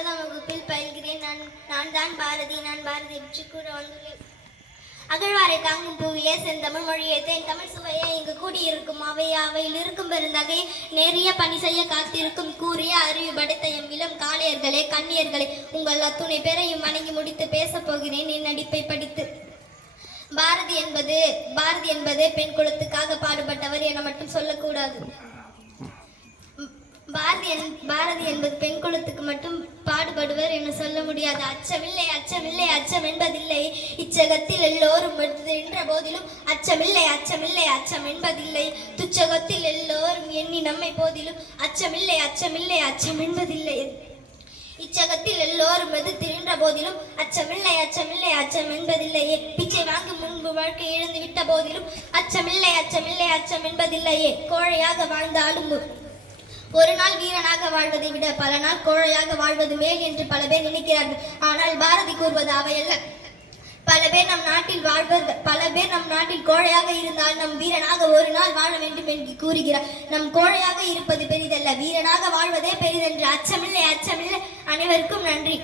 9ஆம் வகுப்பில் பயில்கிறேன். நான் தான் பாரதி. நான் பாரதி பற்றி கூற வந்துள்ளேன். அகழ்வாரை தாங்கும் பூவியே செந்தமிழ் மொழியே தேன் தமிழ் சுவையே இங்கு கூடியிருக்கும் அவையில் இருக்கும் பெருந்தகை நேரிய பணி செய்ய காத்திருக்கும் கூறிய அறிவு படைத்த எம் இளம் காளையர்களே கண்ணியர்களே, உங்கள் அத்துணை பேரையும் வணங்கி முடித்து பேசப் போகிறேன் என் நடிப்பை படித்து. பாரதி என்பது பெண் குலத்துக்காக பாடுபட்டவர் என மட்டும் சொல்லக்கூடாது. பாரதி என்பது பெண் குலத்துக்கு மட்டும் பாடுபடுவர் என சொல்ல முடியாது. அச்சமில்லை அச்சமில்லை அச்சம் என்பதில்லை, இச்சகத்தில் எல்லோரும் என்ற போதிலும் அச்சமில்லை அச்சமில்லை அச்சம் என்பதில்லை, துச்சகத்தில் எல்லோரும் எண்ணி நம்மை போதிலும் அச்சமில்லை அச்சமில்லை அச்சம் என்பதில்லை, இச்சகத்தில் எல்லோரும் எதிர்த்திருந்த போதிலும் அச்சமில்லை அச்சமில்லை அச்சம் என்பதில்லையே, பிச்சை வாங்கும் முன்பு வாழ்க்கை இழந்து விட்ட போதிலும் அச்சமில்லை அச்சமில்லை அச்சம் என்பதில்லையே, கோழையாக வாழ்ந்தாலும் ஒரு நாள் வீரனாக வாழ்வதை விட பல நாள் கோழையாக வாழ்வது மேல் என்று பல பேர் நினைக்கிறார்கள். ஆனால் பாரதி கூறுவது அவையல்ல. பல பேர் நம் நாட்டில் கோழையாக இருந்தால் நம் வீரனாக ஒரு நாள் வாழ வேண்டும் என்று கூறுகிறார். நம் கோழையாக இருப்பது பெரிதல்ல, வீரனாக வாழ்வதே பெரிதென்று. அச்சமில்லை அச்சமில்லை. அனைவருக்கும் நன்றி.